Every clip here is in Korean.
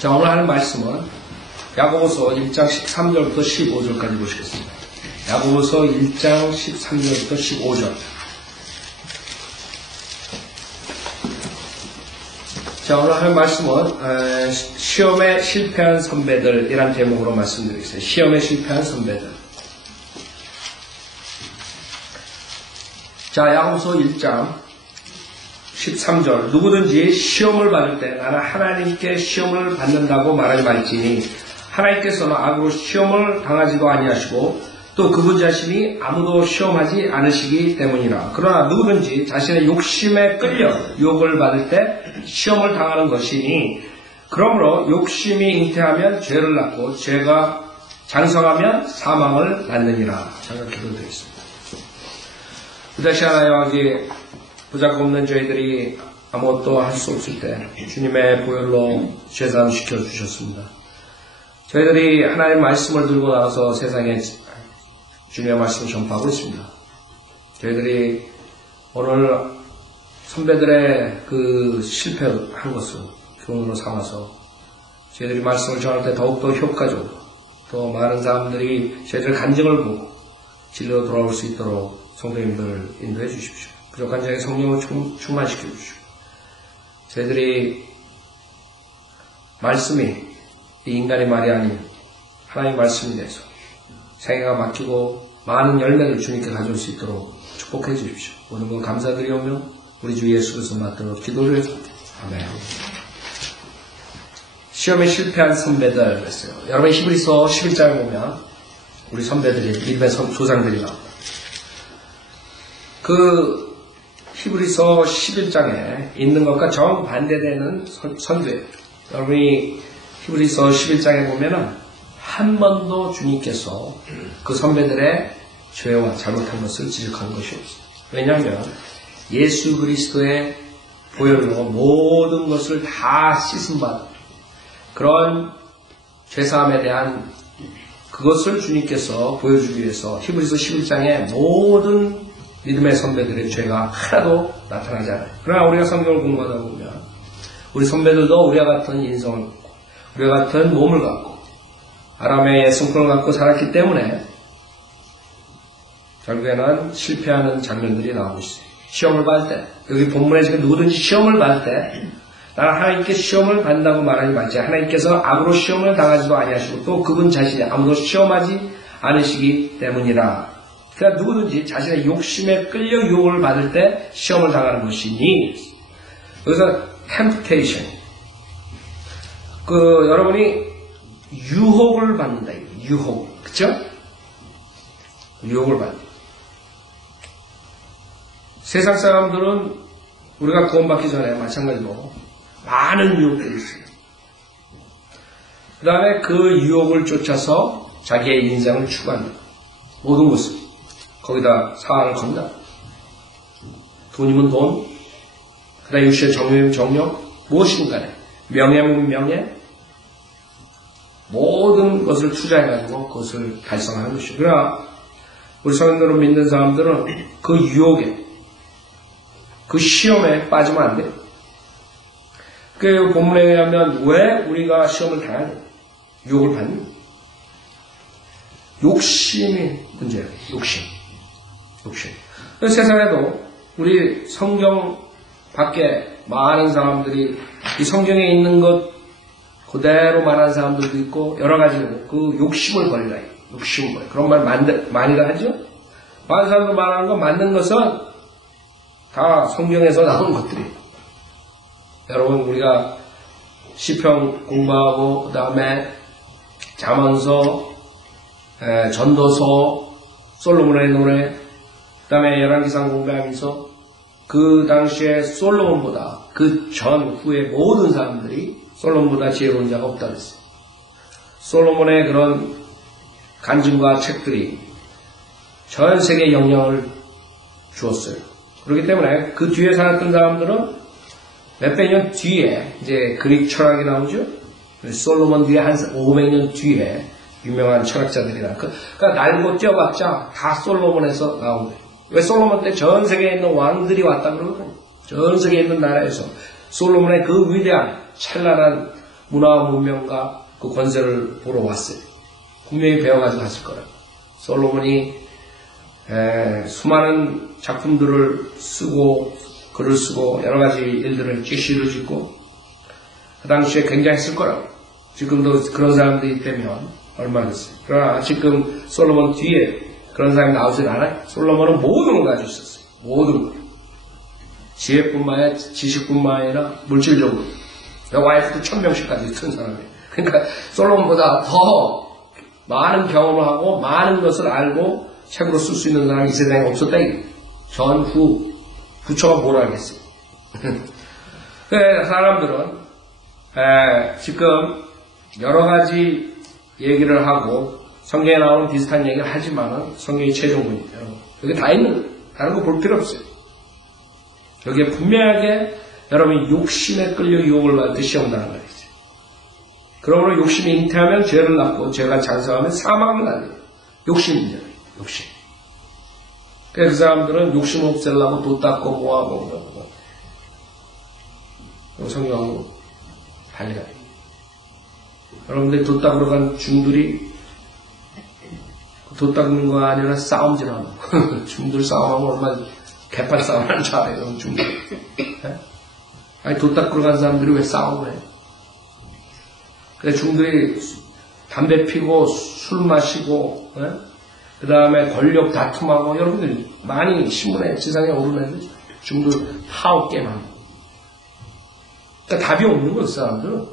자, 오늘 하는 말씀은 야고보서 1장 13절부터 15절까지 보시겠습니다. 야고보서 1장 13절부터 15절. 자, 오늘 하는 말씀은 시험에 실패한 선배들이란 제목으로 말씀드리겠습니다. 시험에 실패한 선배들. 자, 야고보서 1장 13절. 누구든지 시험을 받을 때 나는 하나님께 시험을 받는다고 말하지 말지니 하나님께서는 악으로 시험을 당하지도 아니하시고 또 그분 자신이 아무도 시험하지 않으시기 때문이라. 그러나 누구든지 자신의 욕심에 끌려 유혹을 받을 때 시험을 당하는 것이니 그러므로 욕심이 잉태하면 죄를 낳고 죄가 장성하면 사망을 낳느니라. 제가 기도드리겠습니다. 다시 하나요, 여기 부자가 없는 저희들이 아무것도 할 수 없을 때 주님의 보혈로 죄사함 시켜주셨습니다. 저희들이 하나님의 말씀을 들고 나가서 세상에 주님의 말씀을 전파하고 있습니다. 저희들이 오늘 선배들의 그 실패한 것을 교훈으로 삼아서 저희들이 말씀을 전할 때 더욱더 효과적으로 또 많은 사람들이 저희들의 간증을 보고 진리로 돌아올 수 있도록 성도님들 인도해 주십시오. 부족한 자에게 성령을 충만시켜 주십시오. 저희들이 말씀이 이 인간의 말이 아닌 하나님의 말씀이 돼서 생애가 막히고 많은 열매를 주님께 가져올 수 있도록 축복해 주십시오. 모든 것 감사드리오며 우리 주 예수 그리스도 받도록 기도를 해줍니다. 아멘. 시험에 실패한 선배들 그랬어요. 여러분 히브리서 11장에 보면 우리 선배들이 믿음의 조상들이 나옵니다. 그 히브리서 11장에 있는 것과 정반대되는 선교예요. 여러분이 히브리서 11장에 보면은 한 번도 주님께서 그 선배들의 죄와 잘못한 것을 지적한 것이 없어요. 왜냐하면 예수 그리스도의 보혈로 모든 것을 다 씻음받은 그런 죄사함에 대한 그것을 주님께서 보여주기 위해서 히브리서 11장에 모든 믿음의 선배들의 죄가 하나도 나타나지 않아요. 그러나 우리가 성경을 공부하다 보면 우리 선배들도 우리와 같은 인성을 갖고 우리와 같은 몸을 갖고 아람의 성품을 갖고 살았기 때문에 결국에는 실패하는 장면들이 나오고 있어요. 시험을 받을 때 여기 본문에 지금 누구든지 시험을 받을 때 나는 하나님께 시험을 받는다고 말하지 말지 하나님께서 악으로 시험을 당하지도 아니하시고 또 그분 자신이 아무도 시험하지 않으시기 때문이라. 그러니까 누구든지 자신의 욕심에 끌려 유혹을 받을 때 시험을 당하는 것이니 여기서 temptation 여러분이 유혹을 받는다. 유혹. 그쵸? 유혹을 받는다. 세상 사람들은 우리가 구원받기 전에 마찬가지로 많은 유혹들이 있어요. 그 다음에 그 유혹을 쫓아서 자기의 인생을 추구한다. 모든 것을. 거기다 사활을 건다. 돈이면 돈, 그 다음에 육신의 정욕이면 정욕, 무엇이든 간에 명예면 명예, 모든 것을 투자해가지고 그것을 달성하는 것이죠. 그러나 우리 성도로 믿는 사람들은 그 유혹에, 그 시험에 빠지면 안 돼요. 그 본문에 의하면 왜 우리가 시험을 당해야 돼요? 유혹을 받는 욕심이 문제예요. 욕심. 세상에도 우리 성경 밖에 많은 사람들이 이 성경에 있는 것 그대로 말하는 사람들도 있고 여러 가지로 그 욕심을 버리라. 욕심을 버려. 그런 말 많이들 하죠? 많은 사람들 말하는 거 맞는 것은 다 성경에서 나온 것들이에요. 여러분 우리가 시편 공부하고 그 다음에 잠언서, 전도서, 솔로몬의 노래, 그 다음에 열왕기상 공부하면서 그 당시에 솔로몬보다 그 전후의 모든 사람들이 솔로몬보다 지혜로운 자가 없다 그랬어요. 솔로몬의 그런 간증과 책들이 전 세계에 영향을 주었어요. 그렇기 때문에 그 뒤에 살았던 사람들은 몇백 년 뒤에 이제 그릭 철학이 나오죠. 솔로몬 뒤에 한 500년 뒤에 유명한 철학자들이 나와요. 그러니까 날고 뛰어봤자 다 솔로몬에서 나온 거예요. 왜 솔로몬 때 전 세계에 있는 왕들이 왔다 그러거든요. 전 세계에 있는 나라에서 솔로몬의 그 위대한 찬란한 문화와 문명과 그 권세를 보러 왔어요. 분명히 배워가지고 갔을 거라고. 솔로몬이 수많은 작품들을 쓰고 글을 쓰고 여러 가지 일들을 시를 짓고 그 당시에 굉장했을 거라고. 지금도 그런 사람들이 있다면 얼마나 됐어요. 그러나 지금 솔로몬 뒤에 그런 사람이 나오질 않아요. 솔로몬은 모든 걸 가지고 있었어요. 모든 걸. 지혜뿐만 아니라 지식뿐만 아니라 물질적으로. 와이프도 1000명씩까지 큰 사람이에요. 그러니까 솔로몬보다 더 많은 경험을 하고 많은 것을 알고 책으로 쓸 수 있는 사람이 이 세상에 없었다. 전후 부처가 뭘 알겠어요. 사람들은 지금 여러 가지 얘기를 하고 성경에 나오는 비슷한 얘기를 하지만은 성경이 최종본입니다. 여기 다 있는 거예요. 다른 거 볼 필요 없어요. 여기에 분명하게 여러분이 욕심에 끌려 유혹을 받을 때 시험당하는 말이죠. 그러므로 욕심이 잉태하면 죄를 낳고 죄가 장성하면 사망을 낳는 욕심입니다. 욕심. 그래서 그 사람들은 욕심 없애려고 도 닦고 뭐하고 성경하고 달리가. 여러분들 도 닦으러 간 중들이 도 닦는 거 아니라 싸움질하는 중들 싸움하면 얼마나 개판 싸움하는 줄 알아요. 중들. 아니 도 닦으러 간 사람들이 왜 싸움을 해요? 그래 중들이 담배 피고 술 마시고 그 다음에 권력 다툼하고 여러분들 많이 신문에 지상에 오르는 중들 파워 게임하고 그러니까 답이 없는 거예요. 사람들은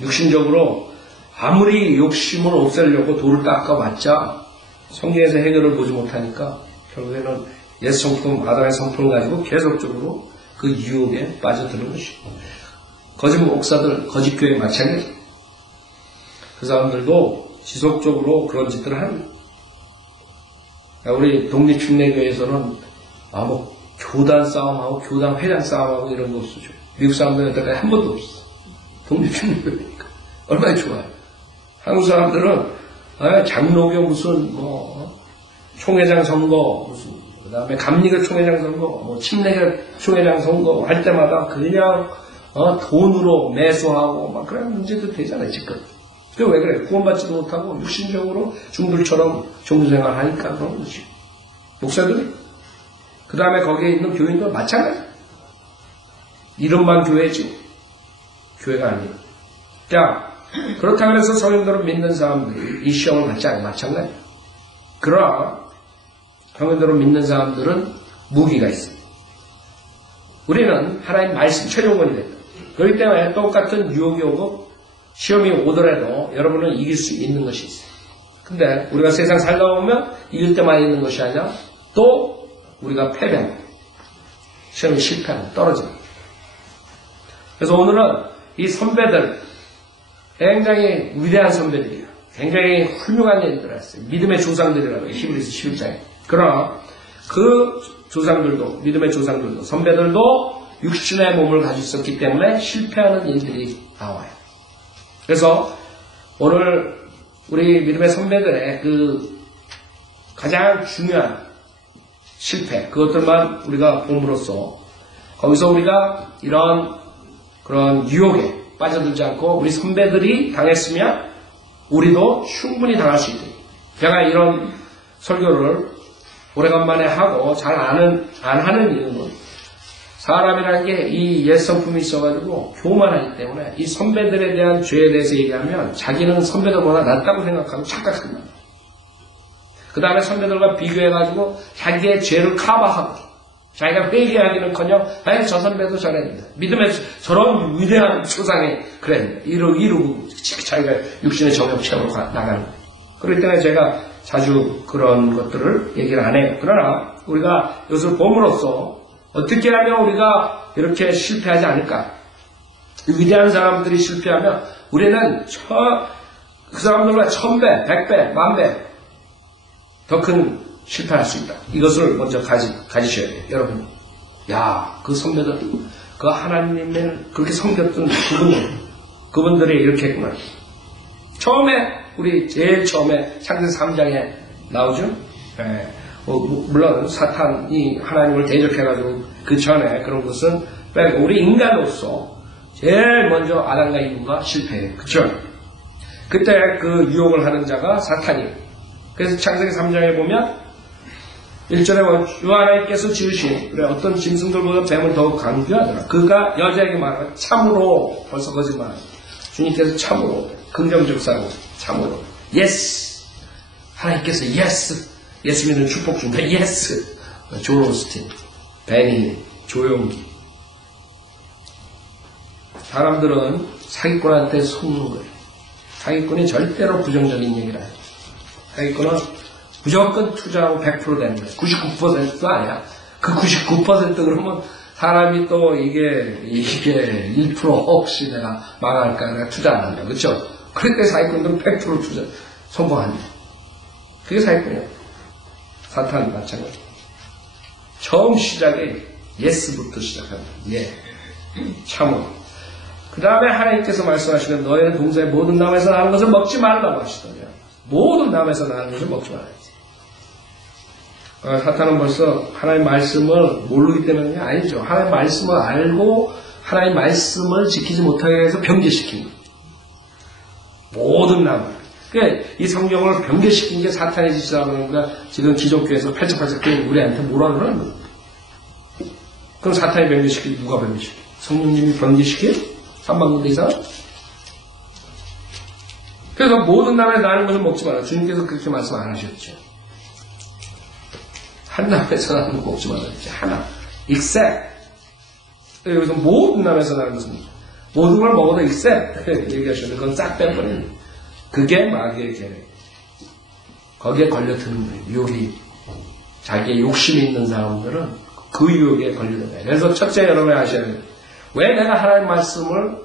육신적으로 아무리 욕심을 없애려고 돌을 닦아봤자 성경에서 해결을 보지 못하니까 결국에는 옛 성품, 아담의 성품을 가지고 계속적으로 그 유혹에 빠져드는 것이고 거짓 목사들, 거짓 교회 마찬가지. 그 사람들도 지속적으로 그런 짓들을 하는 거예요. 우리 독립침례교회에서는 뭐 교단 싸움하고 교단 회장 싸움하고 이런 거 없어죠. 미국 사람들은 여태까지 한 번도 없었어. 독립침례교회니까 얼마나 좋아요. 한국 사람들은 장로교 무슨 총회장 선거 무슨 그 다음에 감리교 총회장 선거 침례교 총회장 선거 할 때마다 그냥 돈으로 매수하고 막 그런 문제도 되잖아요. 지금. 그 왜 그래? 구원받지도 못하고 육신적으로 중들처럼 종교생활 하니까 그런 거지. 목사들이. 그 다음에 거기에 있는 교인도 마찬가지. 이름만 교회지. 교회가 아니에요. 자, 그렇다고 해서 성인들을 믿는 사람들이 이 시험을 받지 않아요. 마찬가지. 그러나 성인들을 믿는 사람들은 무기가 있어요. 우리는 하나님 말씀 최종권이 됐다. 그렇기 때문에 똑같은 유혹이 오고 시험이 오더라도 여러분은 이길 수 있는 것이 있어요. 근데 우리가 세상 살다 보면 이길 때만 있는 것이 아니라 또 우리가 패배하고 시험이 실패하고 떨어집니다. 그래서 오늘은 이 선배들 굉장히 위대한 선배들이에요. 굉장히 훌륭한 일들을 했어요. 믿음의 조상들이라고 해요. 히브리서 11장에. 그러나 그 조상들도 믿음의 조상들도 선배들도 육신의 몸을 가지고 있었기 때문에 실패하는 일들이 나와요. 그래서 오늘 우리 믿음의 선배들의 그 가장 중요한 실패 그것들만 우리가 봄으로써 거기서 우리가 이런 그런 유혹에 빠져들지 않고 우리 선배들이 당했으면 우리도 충분히 당할 수 있다. 제가 이런 설교를 오래간만에 하고 잘 안 하는 이유는 사람이라는 게 이 옛 성품이 있어가지고 교만하기 때문에 이 선배들에 대한 죄에 대해서 얘기하면 자기는 선배들보다 낫다고 생각하고 착각합니다. 그 다음에 선배들과 비교해가지고 자기의 죄를 커버하고 자기가 회개하기는커녕 아니 저 선배도 저랬는데 믿음의 저런 위대한 조상이 그랬는데 이러고 자기가 육신의 정욕 체험으로 나가는 거예요. 그렇기 때문에 제가 자주 그런 것들을 얘기를 안 해요. 그러나 우리가 이것을 봄으로써 어떻게 하면 우리가 이렇게 실패하지 않을까? 위대한 사람들이 실패하면 우리는 그 사람들보다 1000배, 100배, 10,000배 더 큰 실패할 수 있다. 이것을 먼저 가지셔야 돼요. 여러분. 야, 그 선배들, 그 하나님을 그렇게 섬겼던 그분들이 이렇게 했구나. 우리 제일 처음에 창세기 3장에 나오죠? 네. 물론 사탄이 하나님을 대적해가지고 그 전에 그런 것은 빼고 우리 인간으로서 제일 먼저 아담과 이브가 실패해요. 그쵸? 그때 그 유혹을 하는 자가 사탄이에요. 그래서 창세기 3장에 보면 1절에 주 하나님께서 지으신 그래 어떤 짐승들보다 뱀을 더욱 강귀하더라. 그가 여자에게 말하고 참으로 벌써 거짓말. 주님께서 참으로 긍정적 사고 참으로 예스 하나님께서 예스 예수 믿는 축복 준다. 예스 존 오스틴 베니 조용기 사람들은 사기꾼한테 속는 거예요. 사기꾼이 절대로 부정적인 얘기를 안 해요. 사기꾼은 무조건 투자하고 100% 되는 거예요. 99%도 아니야. 그 99% 그러면 사람이 또 이게 1% 혹시 내가 망할까 내가 투자 안 한다. 그렇죠? 그러니까 사기꾼들은 100% 투자 성공한다. 그게 사기꾼이에요. 사탄이 마찬가지. 처음 시작에 예스부터 시작합니다. 예. 참으로. 그 다음에 하나님께서 말씀하시는 너희는 동서의 모든 나무에서 나는 것을 먹지 말라고 하시더냐. 모든 나무에서 나는 것을 먹지 말아야지. 사탄은 벌써 하나님의 말씀을 모르기 때문이 아니죠. 하나님의 말씀을 알고 하나님의 말씀을 지키지 못하게 해서 변개시킨 거예요. 모든 나무. 그러니까 이 성경을 변개시킨 게 사탄의 짓이라고 하니까 지금 기독교에서 팔짝팔짝 뛰는 우리한테 뭐라 그러는 거예요. 그럼 사탄이 변개시키지 누가 변개시켜? 성령님이 변개시켜요? 3만군대 이상? 그래서 모든 나무에 나는 것을 먹지 마라. 주님께서 그렇게 말씀 안 하셨죠. 한 나무에서 나는 것 먹지 말라 했죠. 하나. except. 여기서 모든 나무에서 나는 것은 모든 걸 먹어도 except 얘기하셨는데 그건 싹 빼버리는 그게 마귀의 계획. 거기에 걸려드는 거예요. 유혹이. 자기의 욕심이 있는 사람들은 그 유혹에 걸리는 거예요. 그래서 첫째 여러분이 아셔야 돼요. 왜 내가 하나님의 말씀을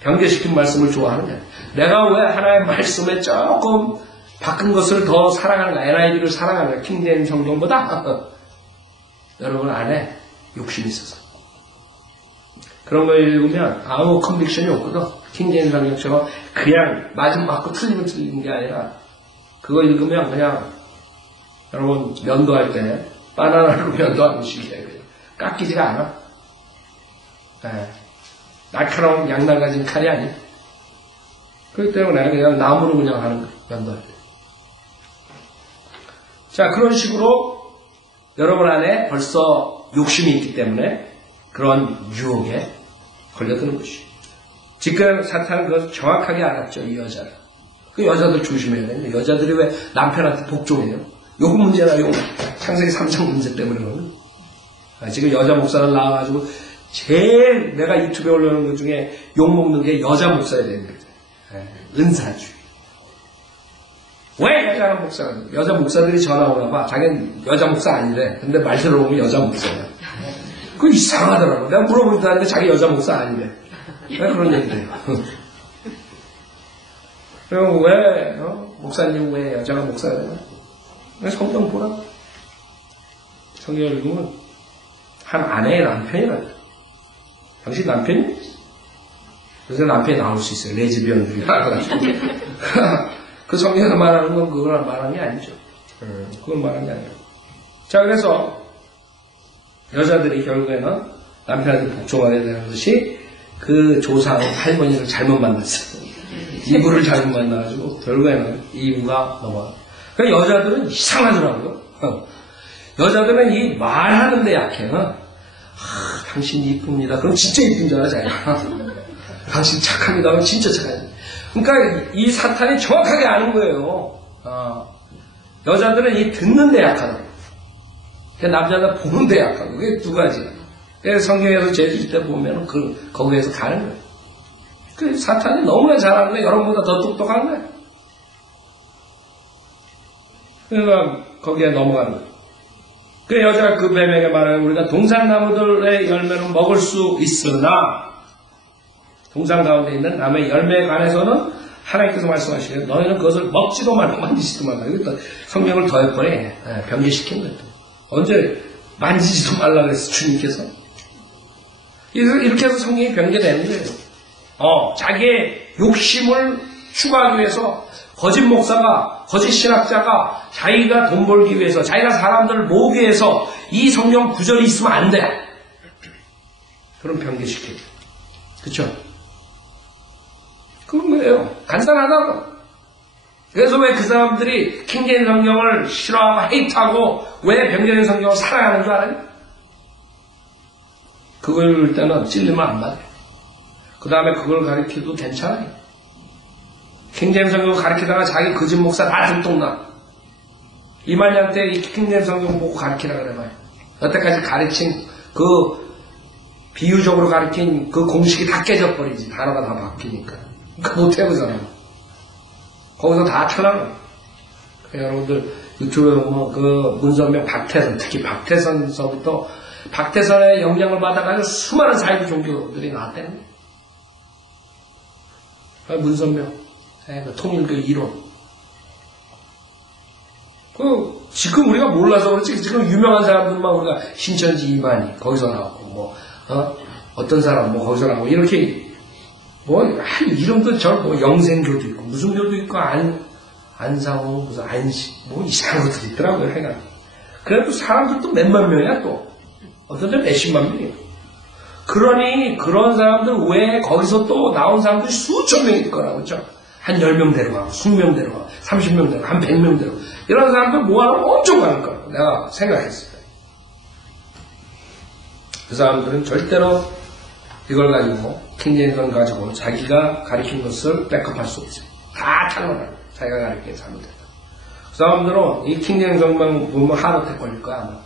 변개시킨 말씀을 좋아하느냐? 내가 왜 하나님의 말씀에 조금 바꾼 것을 더 사랑하는가? NIV를 사랑하는가? 킹제임스 성경보다 여러분 안에 욕심이 있어서 그런 걸 읽으면 아무 컨빅션이 없거든. 킹제임스 성경처럼 그냥 맞으면 맞고 틀리면 틀리는 게 아니라 그거 읽으면 그냥 여러분 면도할 때 바나나로 면도하는 식이에요. 깎이지가 않아. 네. 날카로운 양날 가진 칼이 아니에요. 그렇기 때문에 그냥 나무로 그냥 하는 거예요. 면도할 때. 자, 그런 식으로 여러분 안에 벌써 욕심이 있기 때문에 그런 유혹에 걸려드는 것이죠. 지금 사탄은 그걸 정확하게 알았죠. 이 여자를. 그 여자들 조심해야 되는데 여자들이 왜 남편한테 복종해요? 요거 문제나 요거 창세기 3장 문제 때문에 그러는 지금 여자 목사를 나와가지고 제일 내가 유튜브에 올려놓은 것 중에 욕먹는 게 여자 목사에 대한 거예요. 은사주의. 왜 여자 목사들이 전화 오나봐. 자기는 여자 목사 아니래. 근데 말 들어보면 여자 목사야. 그거 이상하더라고. 내가 물어보지도 않는데 자기 여자 목사 아니래. 왜 그런 얘기를 해요? 그럼 왜, 목사님 왜 여자가 목사가 되나? 왜 성경 보라. 성경 읽으면 한 아내의 남편이라고. 당신 남편이? 그래서 남편이 나올 수 있어요. 레즈비언들이 나와가지고. 그 성경에서 말하는 건 그걸 말하는 게 아니죠. 그건 말하는 게 아니에요. 자, 그래서 여자들이 결국에는 남편한테 복종하게 되는 것이 그 조상 할머니를 잘못 만났어요. 이브를 잘못 만나가지고 결국에는 이브가 넘어가. 그러니까 여자들은 이상하더라고요. 여자들은 이 말하는 데 약해. 당신 이쁩니다. 그럼 진짜 이쁜 줄 알아, 자기가. 당신 착합니다. 그럼 진짜 착하지. 그러니까 이 사탄이 정확하게 아는 거예요. 여자들은 이 듣는 데 약하다. 남자는 보는 데 약하고. 그게 두 가지야. 그래서 성경에서 제주일 때 보면 거기에서 가는 거예요. 그 사탄이 너무나 잘하는 거예요. 여러분보다 더 똑똑한 거예요. 그러니까 거기에 넘어가는 거예요. 그 여자가 그 뱀에게 말하여 우리가 동산나무들의 열매는 먹을 수 있으나 동산 가운데 있는 나무의 열매에 관해서는 하나님께서 말씀하시기를 너희는 그것을 먹지도 말고 만지지도 말라. 이것도 성경을 더해버려. 변개시킨 거예요. 언제 만지지도 말라 그랬어 주님께서. 이렇게 해서 성경이 변개되는 거예요. 자기의 욕심을 추구하기 위해서 거짓 목사가, 거짓 신학자가 자기가 돈 벌기 위해서, 자기가 사람들을 모으기 위해서 이 성경 구절이 있으면 안 돼. 그럼 변개시켜요. 그쵸? 그건 뭐예요? 간단하다고. 그래서 왜 그 사람들이 킹제임스 성경을 싫어하고 헤이트하고 왜 변경된 성경을 사랑하는 줄 알아요? 그걸 읽을 때는 찔리면 안 맞아요. 그 다음에 그걸 가르쳐도 괜찮아요. 킹제임스 성경을 가르치다가 자기 거짓 목사 다 들통나. 이만희한테 이 킹제임스 성경 보고 가르치라 그래봐요. 여태까지 가르친 그 비유적으로 가르친 그 공식이 다 깨져버리지. 단어가 다 바뀌니까. 그러니까 못해 그 사람. 거기서 다 탈락을. 여러분들 유튜브에 보면 그 문선명 박태선, 특히 박태선서부터 박태선의 영향을 받아가지고 수많은 사이비 종교들이 나왔다는 거예요. 문선명, 그 통일교 이론. 지금 우리가 몰라서 그렇지, 지금 유명한 사람들만 우리가 신천지 이만희, 거기서 나왔고, 어떤 사람, 거기서 나오고, 이렇게, 이름도 영생교도 있고, 무슨 교도 있고, 안상호, 무슨 이상한 것들이 있더라고요, 해가. 그래도 사람들도 몇만 명이야, 또. 어떤 데 몇십만 명이야. 그러니, 그런 사람들 외에 거기서 또 나온 사람들이 수천 명일 거라고, 그죠? 한 10명 데려가고, 20명 데려가고, 30명 데려가고, 한 100명 데려가고. 이런 사람들 모아놓으면 엄청 많을 거라고 내가 생각했을 때. 그 사람들은 절대로 이걸 가지고, 킹제임스 가지고 자기가 가르친 것을 백업할 수 없어요. 다 탈론하고 자기가 가르친 게 잘못했다. 그 사람들은 이 킹제임스만 보면 하드텍 걸릴 거야, 아마.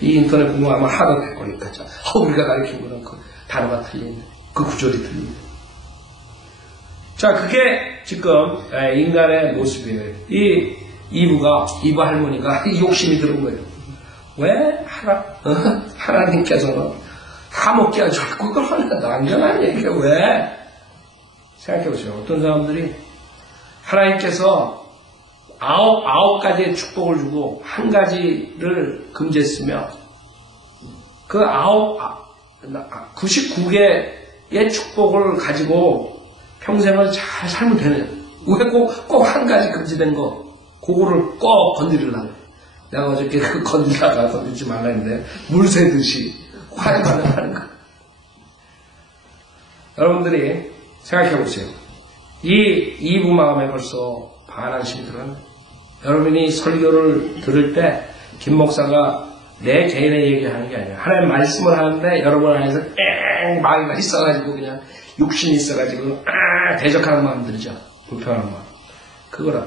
이 인터넷 보면 아마 하드텍 걸릴 거죠. 우리가 가르친 거는 그 단어가 틀린데, 그 구절이 틀린데. 자, 그게 지금 인간의 모습이에요. 이부 할머니가 욕심이 들은 거예요. 왜 하나님께서는 다 먹게 하죠. 그걸 하나 남겨놔야 이게 왜? 생각해보세요. 어떤 사람들이 하나님께서 아홉 가지의 축복을 주고 한 가지를 금지했으며 그 99개의 축복을 가지고 평생을 잘 살면 되네요. 왜 꼭 한 가지 금지된 거 그거를 꼭 건드리려고. 내가 어저께 그 건드리다가 건드리지 말라 했는데 물 새듯이 화해 반응하는 거. 여러분들이 생각해보세요. 이 이부 마음에 벌써 반하신 분들은 여러분이 설교를 들을 때 김 목사가 내 개인의 얘기하는 게 아니에요. 하나님 말씀을 하는데 여러분 안에서 마음이 있어가지고 그냥 육신이 있어가지고 대적하는 마음 들죠. 불편한 마음. 그거라.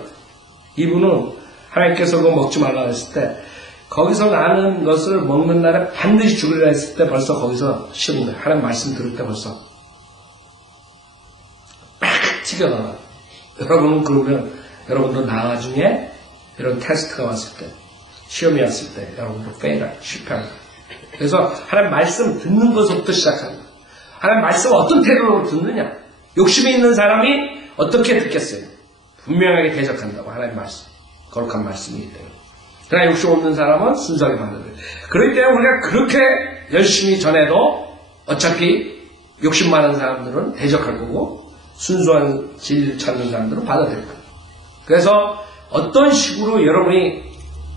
이분은 하나님께서 그거 먹지 말라 했을 때 거기서 나는 것을 먹는 날에 반드시 죽으리라 했을 때 벌써 거기서 쉬운 거예요. 하나님 말씀 들을 때 벌써 막 튀겨나와. 여러분은 그러면 여러분도 나중에 이런 테스트가 왔을 때 시험이 왔을 때 여러분도 실패하는 거예요. 그래서 하나님 말씀 듣는 것부터 시작합니다. 하나님 말씀 어떤 태도로 듣느냐. 욕심이 있는 사람이 어떻게 듣겠어요? 분명하게 대적한다고 하나님 말씀. 거룩한 말씀이기 때문에. 그러나 욕심 없는 사람은 순수하게 받는 거예요. 그렇기 때문에 우리가 그렇게 열심히 전해도 어차피 욕심 많은 사람들은 대적할 거고 순수한 진리를 찾는 사람들은 받아들일 거예요. 그래서 어떤 식으로 여러분이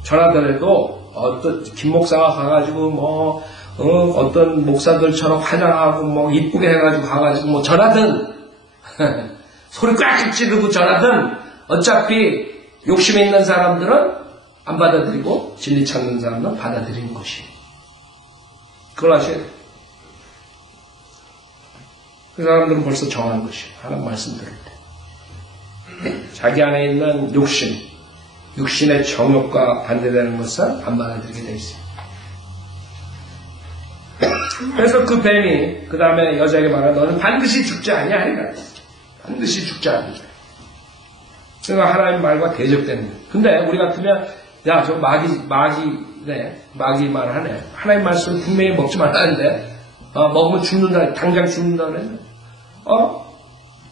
전하더라도 어떤 김 목사가 가가지고 어떤 목사들처럼 화장하고 이쁘게 해가지고 가가지고 전하든 소리 꽉 찌르고 전하든 어차피 욕심이 있는 사람들은 안 받아들이고 진리 찾는 사람은 받아들이는 것이에요. 그걸 아셔야 돼요. 그 사람들은 벌써 정한 것이에요. 하나님 말씀 들을 때. 자기 안에 있는 욕심, 육신의 정욕과 반대되는 것은 안 받아들이게 되어 있어요. 그래서 그 뱀이 그 다음에 여자에게 말하는 너는 반드시 죽지 아니야. 반드시 죽지 않는다. 그러니까 하나님 말과 대적되는 거예요. 근데 우리 같으면 야, 저 마귀네. 마귀 말하네. 하나님 말씀 분명히 먹지 말라는데 먹으면 죽는다. 당장 죽는다 그랬네.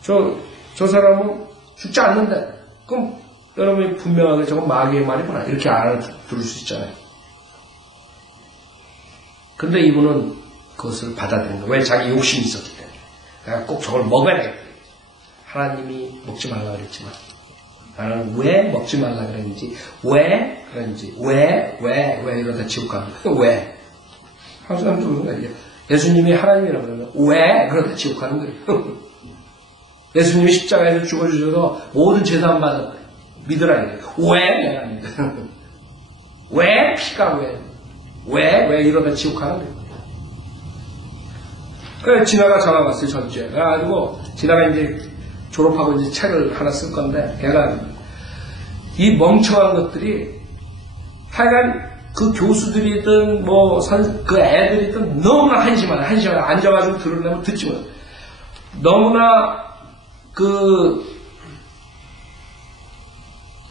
저 사람은 죽지 않는데. 그럼 여러분이 분명하게 저건 마귀의 말이구나. 이렇게 알아들을 수 있잖아요. 근데 이분은 그것을 받아들인 거예요. 왜? 자기 욕심이 있었기 때문에. 내가 꼭 저걸 먹어야 되겠다. 하나님이 먹지 말라 그랬지만 나는 왜 먹지 말라 그랬는지 왜 그런지 왜 이러다 지옥 가는 거야. 왜? 한국 사람도 그런 거예요. 예수님이 하나님이라고 그러면 왜 그러다 지옥 가는 거예요. 예수님이 십자가에서 죽어주셔서 모든 죄산 받아 믿으라 이래. 왜 내가 믿어? 왜 피가 왜 이러다 지옥 가는 거야? 그래 진아가 전화 왔어요 전주에. 그래가지고 진아가 이제 졸업하고 이제 책을 하나 쓸 건데 걔가 이 멍청한 것들이 하여간 그 교수들이든 그 애들이든 너무나 한심하다. 앉아가지고 들으려면 듣지 못. 너무나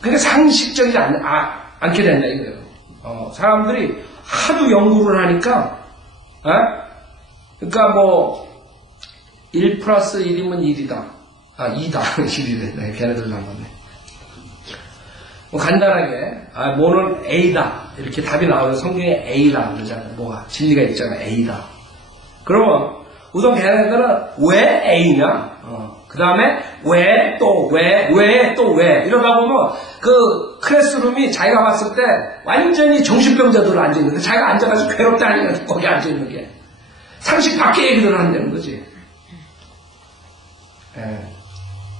그게 상식적이지 않게 된다 이거예요. 사람들이 하도 연구를 하니까, 그러니까 1 플러스 1이면 1이다. 2다. 1이 된다. 걔네들 나왔네. 간단하게, 뭐는 A다. 이렇게 답이 나오면 성경에 A다. 그러잖아요. 뭐가? 진리가 있잖아요. A다. 그러면, 우선 걔네들은 왜 A냐? 그 다음에 왜 이러다 보면 그 클래스룸이 자기가 봤을 때 완전히 정신병자들 앉아있는데 자기가 앉아가지고 괴롭다니까 거기 앉아있는 게 상식 밖의 얘기를 한다는 거지.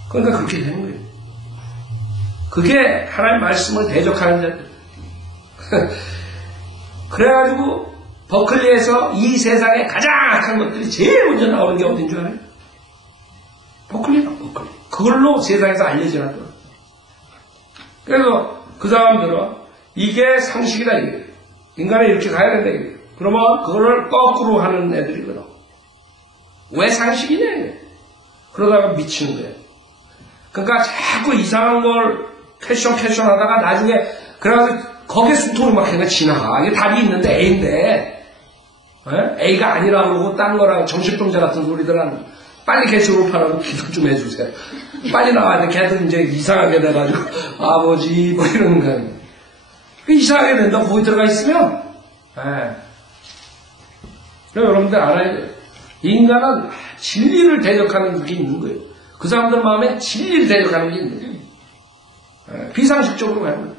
그러니까 그렇게 되는 거예요. 그게 하나님 말씀을 대적하는 자들. 그래가지고 버클리에서 이 세상에 가장 악한 것들이 제일 먼저 나오는 게 어딘 줄 알아요? 버클리다, 버클리. 그걸로 세상에서 알려지나 또. 그래서 그 사람들은 이게 상식이다, 이게. 인간은 이렇게 가야 된다, 이게. 그러면 그거를 거꾸로 하는 애들이거든. 왜 상식이냐, 이게. 그러다가 미치는 거예요. 그러니까 자꾸 이상한 걸 패션 하다가 나중에, 그래가지고 거기에 숨통을 막 해가 지나가. 이게 답이 있는데 A인데, A가 아니라고 그러고 딴 거랑 정신병자 같은 소리들은 빨리 걔 졸업하라고 기도 좀 해주세요. 빨리 나와야 돼. 걔들 이제 이상하게 돼가지고 아버지 뭐 이러는 거예요. 이상하게 된다고 거기 들어가 있으면 여러분들 알아야 돼요. 인간은 진리를 대적하는 게 있는 거예요. 그 사람들 마음에 진리를 대적하는 게 있는 거예요. 비상식적으로 가는 거예요.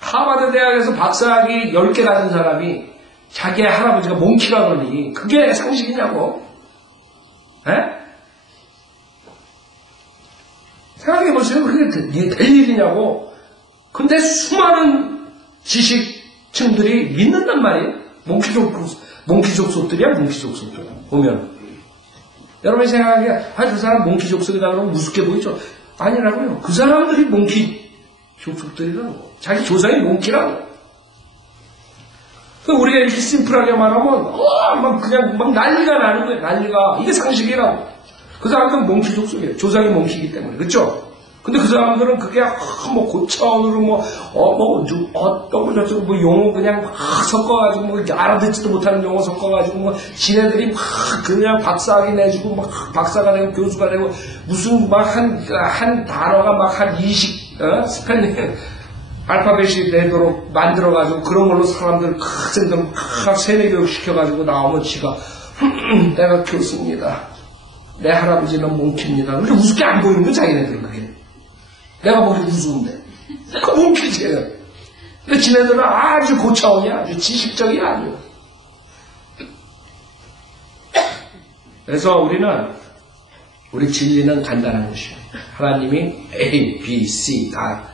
하버드 대학에서 박사학위 10개 가진 사람이 자기의 할아버지가 몽키라 그러니 그게 상식이냐고. 생각해보세요. 그게 될 일이냐고. 근데 수많은 지식층들이 믿는단 말이에요. 몽키족 속들이야, 몽키족 속들. 보면. 여러분이 생각하기에, 저 사람 몽키족 속이다 그러면 우습게 보이죠? 아니라고요. 그 사람들이 몽키족 속들이라고. 자기 조상이 몽키라고. 우리가 이렇게 심플하게 말하면, 막 난리가 나는 거예요, 난리가. 이게 상식이라고. 그 사람들은 몽키족 속이에요. 조상이 몽키이기 때문에. 그렇죠? 근데 그 사람들은 그게 고차원으로 어떤 저쪽 용어 그냥 막 섞어가지고 알아듣지도 못하는 용어 섞어가지고 지네들이 막 그냥 박사학위 내주고 막 박사가 되고 교수가 되고 무슨 막 한 단어가 막 한 20 스펠링 알파벳이 되도록 만들어가지고 그런 걸로 사람들 학생들 막 세뇌교육 시켜가지고 나오면 지가 내가 교수입니다. 내 할아버지는 몽키입니다. 근데 우습게 안 보이는 거 자기네들 그게. 내가 보기 우스운데. 그 몽키지예요. 근데 지네들은 아주 고차원이야. 아주 지식적이야. 아주. 그래서 우리 진리는 간단한 것이에요. 하나님이 A, B, C 다.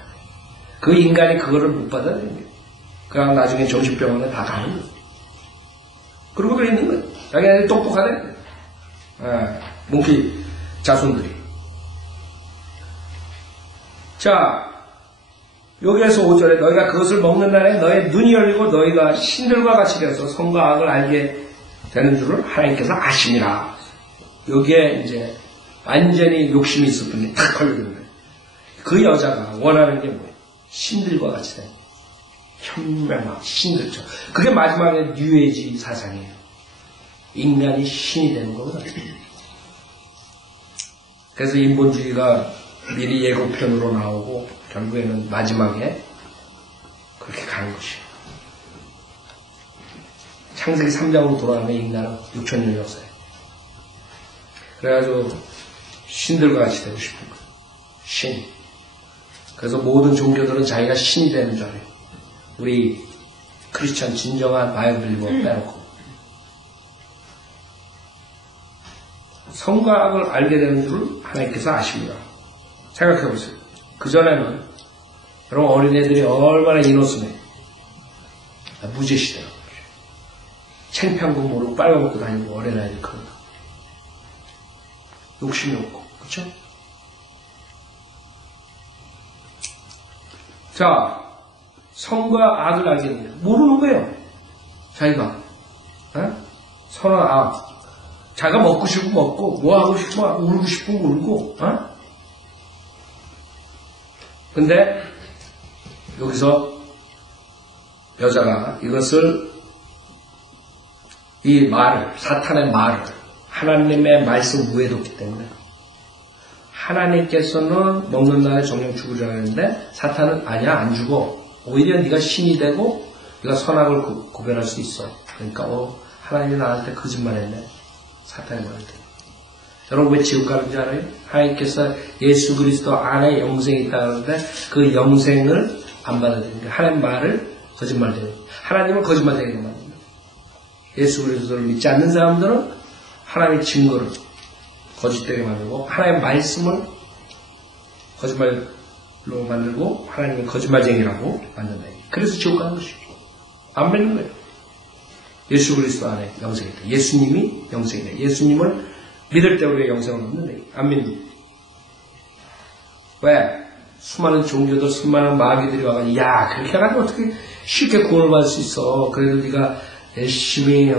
그 인간이 그거를 못 받아들이는 거예요. 그냥 나중에 정신병원에 다 가는 거예요. 그러고 그래 있는 거예요. 자기네들이 똑똑하대. 몽키 자손들이. 자, 여기에서 5절에 너희가 그것을 먹는 날에 너의 눈이 열리고 너희가 신들과 같이 되어서 선과 악을 알게 되는 줄을 하나님께서 아심이라. 여기에 이제 완전히 욕심이 있을 뿐이 탁 걸리는 거예요. 그 여자가 원하는 게 뭐예요? 신들과 같이 되는 거예요. 현명한 신들처럼. 그게 마지막에 뉴에이지 사상이에요. 인간이 신이 되는 거거든요. 그래서 인본주의가 미리 예고편으로 나오고 결국에는 마지막에 그렇게 가는 것이에요. 창세기 3장으로 돌아가면 인간은 6,000년 역사예요. 그래가지고 신들과 같이 되고 싶은 거예요. 신. 그래서 모든 종교들은 자기가 신이 되는 줄 알아요. 우리 크리스천 진정한 바이블 빼놓고 선과 악을 알게 되는 줄 하나님께서 아십니다. 생각해 보세요. 그전에는 여러분 어린애들이 얼마나 이노스네. 무죄시대라고. 창피한 거 모르고 빨아먹고 다니고 어린아이들 그런 거. 욕심이 없고. 그쵸? 자, 선과 악을 알게 됩니다. 모르는 거예요. 자기가. 선과 악. 자기가 먹고 싶으면 먹고, 뭐 하고 싶으면 하고, 울고 싶으면 울고, 근데, 여기서 여자가 이것을, 이 말을, 사탄의 말을, 하나님의 말씀 위에 뒀기 때문에, 하나님께서는 먹는 날에 정령 죽으리라 했는데, 사탄은 아니야, 안 죽어. 오히려 네가 신이 되고, 네가 선악을 구별할 수 있어. 그러니까, 하나님이 나한테 거짓말했네. 사탄의 말을 듣고. 여러분 왜 지옥 가는지 알아요? 하나님께서 예수 그리스도 안에 영생이 있다는데 그 영생을 안 받아들이니까 하나님 말을 거짓말되는 하나님을 거짓말되게 만듭니다. 예수 그리스도를 믿지 않는 사람들은 하나님의 증거를 거짓되게 만들고 하나님의 말씀을 거짓말로 만들고 하나님을 거짓말쟁이라고 만든다. 그래서 지옥 가는 것이죠. 안 믿는 거예요. 예수 그리스도 안에 영생이다. 예수님이 영생이다. 예수님을 믿을 때 우리가 영생을 얻는다. 안 믿는. 왜? 수많은 종교들, 수많은 마귀들이 와가지고 야 그렇게 해가지고 어떻게 쉽게 구원을 받을 수 있어. 그래도 네가 열심히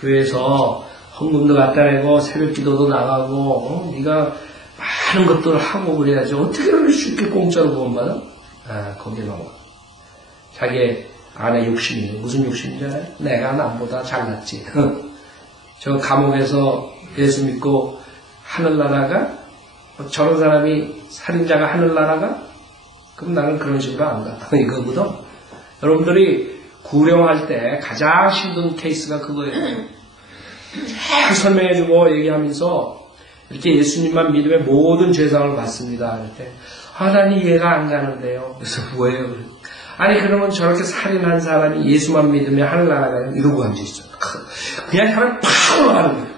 교회에서 헌금도 갖다 내고 새벽기도도 나가고 네가 많은 것들을 하고 그래야지 어떻게 그렇게 쉽게 공짜로 구원받아? 거기에 넘어가. 자기의 안에 욕심이 무슨 욕심인지 알아요? 내가 남보다 잘났지. 저 감옥에서 예수 믿고 하늘나라가 저런 사람이 살인자가 하늘나라가 그럼 나는 그런 식으로 안 가. 이거거든. 여러분들이 구령할 때 가장 힘든 케이스가 그거예요. 잘 설명해주고 얘기하면서 이렇게 예수님만 믿으면 모든 죄상을 받습니다. 할 때 나는 이해가 안 가는데요. 그래서 뭐예요? 아니 그러면 저렇게 살인한 사람이 예수만 믿으면 하늘나라가요? 이러고 앉아있어요. 그냥 사람이 팍 올라가는 거예요.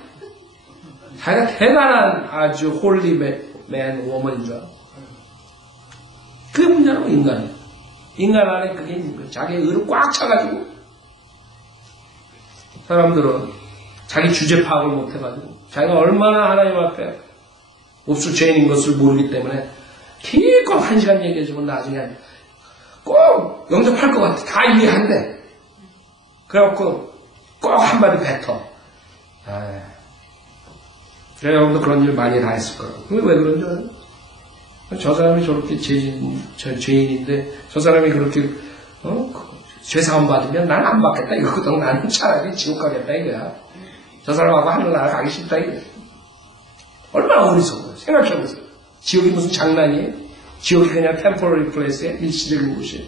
자기가 대단한 아주 홀리맨 워먼인 줄 알아. 그게 문제라고 인간이. 인간 안에 그게 있는 거예요. 자기의 의를 꽉 차가지고 사람들은 자기 주제 파악을 못해가지고 자기가 얼마나 하나님 앞에 몹쓸 죄인인 것을 모르기 때문에 기껏 1시간 얘기해주면 나중에 꼭 영접할 것 같아. 다 이해한대. 그래갖고 꼭 한마디 뱉어. 그래 여러분도 그런 일 많이 다 했을 거라고. 왜 그런 줄 알아요? 저 사람이 저렇게 죄인인데 저 사람이 그렇게 죄사함 받으면 난 안 받겠다 이거거든. 나는 차라리 지옥 가겠다 이거야. 저 사람하고 하늘나라 가기 싫다 이거야. 얼마나 어리석어요. 생각해보세요. 지옥이 무슨 장난이에요? 지옥이 그냥 템포러리 플레이스에 일시적인 곳이에요.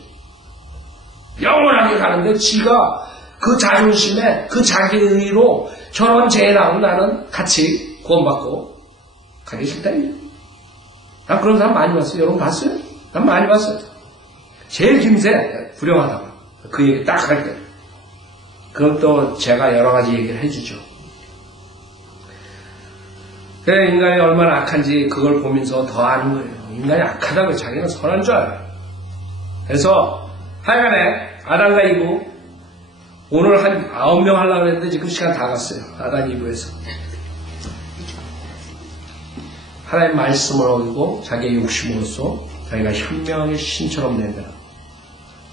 영원하게 가는데 지가 그 자존심에 그 자기 의로 저런 죄인하고 나는 같이 구원받고 가기 싫다 이거야. 난 그런 사람 많이 봤어요. 여러분 봤어요? 난 많이 봤어요. 제일 김새 불행하다고. 그 얘기 딱 할 때. 그럼 또 제가 여러 가지 얘기를 해주죠. 그래 인간이 얼마나 악한지 그걸 보면서 더 아는 거예요. 인간이 악하다고 자기는 선한 줄 알아요. 그래서 하여간에 아담과 이브 오늘 한 9명 하려고 했는데 지금 시간 다 갔어요. 아담 이브에서. 하나님의 말씀을 어기고 자기의 욕심으로써 자기가 현명하게 신처럼 내면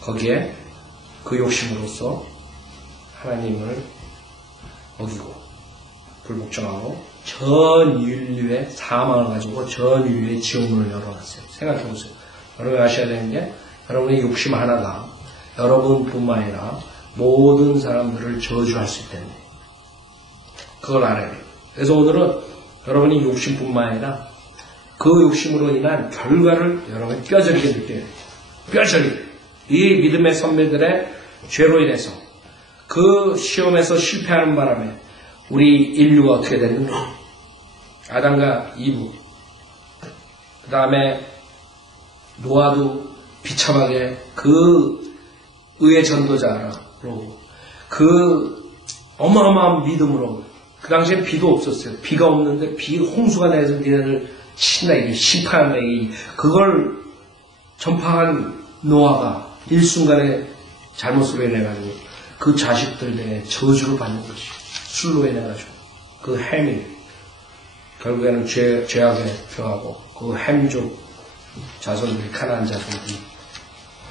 거기에 그 욕심으로써 하나님을 어기고 불복종하고 전 인류의 사망을 가지고 전 인류의 지옥문을 열어놨어요. 생각해보세요. 여러분이 아셔야 되는 게 여러분의 욕심 하나가 여러분뿐만 아니라 모든 사람들을 저주할 수 있다는 거예요. 그걸 알아야 돼요. 그래서 오늘은 여러분이 욕심뿐만 아니라 그 욕심으로 인한 결과를 여러분이 뼈저리게 느껴요. 뼈저리게. 이 믿음의 선배들의 죄로 인해서 그 시험에서 실패하는 바람에 우리 인류가 어떻게 됐는가? 아담과 이브, 그 다음에 노아도 비참하게 그 의의 전도자로 그 어마어마한 믿음으로 그 당시엔 비도 없었어요. 비가 없는데 홍수가 내서 니네를 친다, 이게 심판한다, 그걸 전파한 노아가 일순간에 잘못으로 인해가지고 그 자식들 내에 저주를 받는 것이 술로 인해가지고 그 햄이 결국에는 죄악에 들어가고 그 햄족 자손들이 가나안 자손들이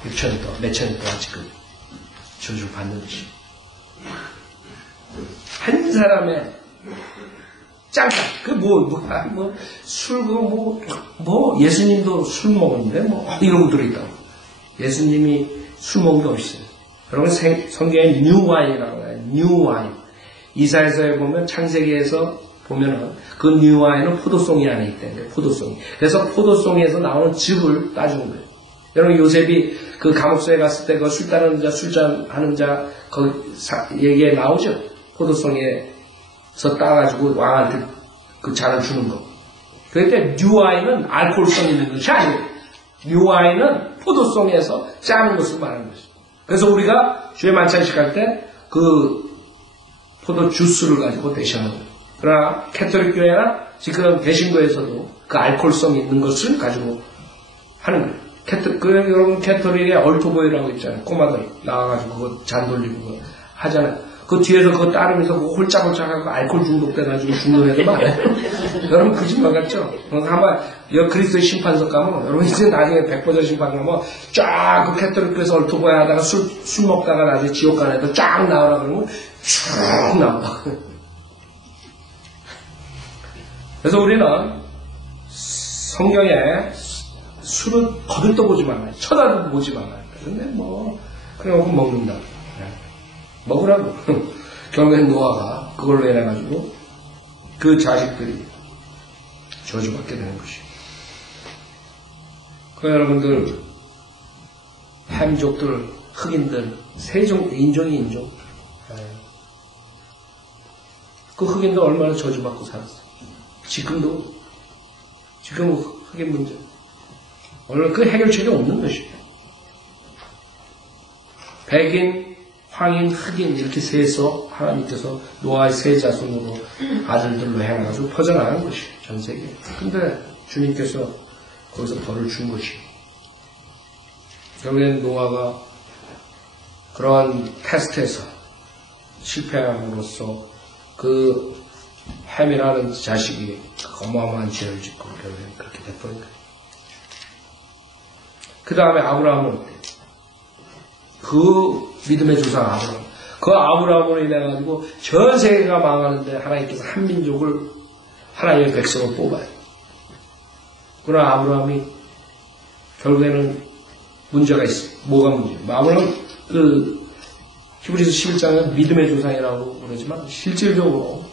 몇 천년 동안 지금 저주를 받는 것이 한 사람의 짱짱 예수님도 술 먹었는데 이런 것들이 있다고. 예수님이 술 먹은 게 없어요. 여러분 성경에 뉴와인이라고 해요. 뉴와인. 이사야서에 보면 창세기에서 보면은 그 뉴와인은 포도송이 안에 있다는 거예요. 포도송이. 그래서 포도송에서 나오는 즙을 따주는 거예요. 여러분 요셉이 그 감옥소에 갔을 때 그 술 따르는 자, 술잔하는 자 그 얘기에 나오죠. 포도송에서 따가지고 왕한테 그 잔을 주는 거. 그런데 뉴와인은 알코올성 있는 것이 아니에요. 뉴와인은 포도송에서 짜는 것을 말하는 것이죠. 그래서 우리가 주의 만찬식 할 때 그 포도 주스를 가지고 대신하는 거예요. 그러나 캐톨릭 교회나 지금 대신교에서도 그 알코올성 있는 것을 가지고 하는 거예요. 여러분 캐톨릭에 얼토보이라고 있잖아요. 꼬마들 나와가지고 그거 잔 돌리고 그거 하잖아요. 그 뒤에서 그거 따르면서 그거 홀짝홀짝하고 알코올 중독돼가지고 죽는 애들 많아요. 여러분 거짓말 같죠? 한번 그리스도의 심판석 가면 여러분 이제 나중에 백보자 심판 가면 쫙 그 캐톨릭에서 얼토보이 하다가 술 먹다가 나중에 지옥 가는 애들 쫙 나오라 그러면 쭉 나와. 그래서 우리는 성경에 술은 거들떠보지 말아요. 쳐다도 보지 말아요. 근데 그래갖고 먹는다. 먹으라고. 결국엔 노아가 그걸로 인해가지고 그 자식들이 저주받게 되는 것이에요. 그 여러분들, 햄족들, 흑인들, 인종이 인종. 그 흑인들 얼마나 저주받고 살았어요. 지금 흑인 문제. 오늘 그 해결책이 없는 것이에요. 백인, 황인, 흑인 이렇게 세서 하나님께서 노아의 세 자손으로 아들들로 해놔가지고 퍼져나가는 것이에요. 전 세계에. 근데 주님께서 거기서 벌을 준 것이에요. 결국엔 노아가 그러한 테스트에서 실패함으로써 그 햄이라는 자식이 어마어마한 죄를 짓고 결국엔 그렇게 돼버린 거예요. 그 다음에 아브라함은 어때요? 그 믿음의 조상 아브라함. 그 아브라함으로 인해가지고 전 세계가 망하는데 하나님께서 한 민족을 하나님의 백성을 뽑아요. 그러나 아브라함이 결국에는 문제가 있어요. 뭐가 문제예요? 아브라함은 히브리서 11장은 믿음의 조상이라고 그러지만 실질적으로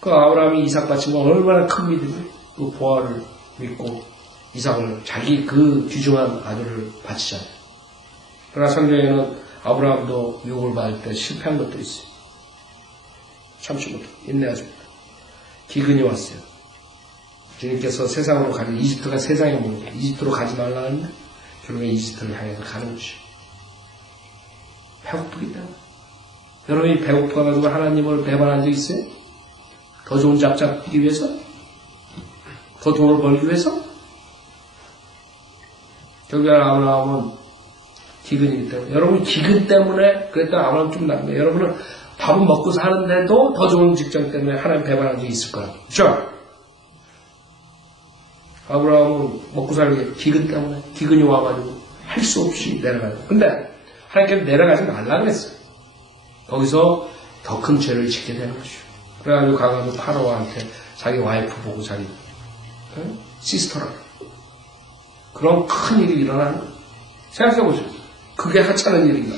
그 아브라함이 이삭 바친 건 얼마나 큰 믿음이 그 보아를 믿고 이삭을 자기 그 귀중한 아들을 바치잖아요. 그러나 성경에는 아브라함도 유혹을 받을 때 실패한 것도 있어요. 참지 못하고 인내하지 못하고 기근이 왔어요. 주님께서 세상으로 가는 이집트가 세상의 문제, 이집트로 가지 말라 하는데 결국에 이집트를 향해서 가는 것이에요. 배고프기 때문에. 여러분이 배고파가지고 하나님을 배반한 적 있어요? 더 좋은 잡 잡기 위해서? 더 돈을 벌기 위해서? 결국에 아브라함은 기근이기 때문에. 여러분 기근 때문에 그랬던 아브라함 좀 낫네. 여러분은 밥은 먹고 사는데도 더 좋은 직장 때문에 하나님 배반한 적이 있을 거라고. 그렇죠? 아브라함은 먹고 살기 기근 때문에 기근이 와가지고 할 수 없이 내려가요. 근데 하나님께서 내려가지 말라 그랬어요. 거기서 더 큰 죄를 짓게 되는 것이죠. 그래가지고 가가지고 파로한테 자기 와이프 보고 자기 시스터라고. 그런 큰 일이 일어나는 거예요. 생각해보세요. 그게 하찮은 일인가.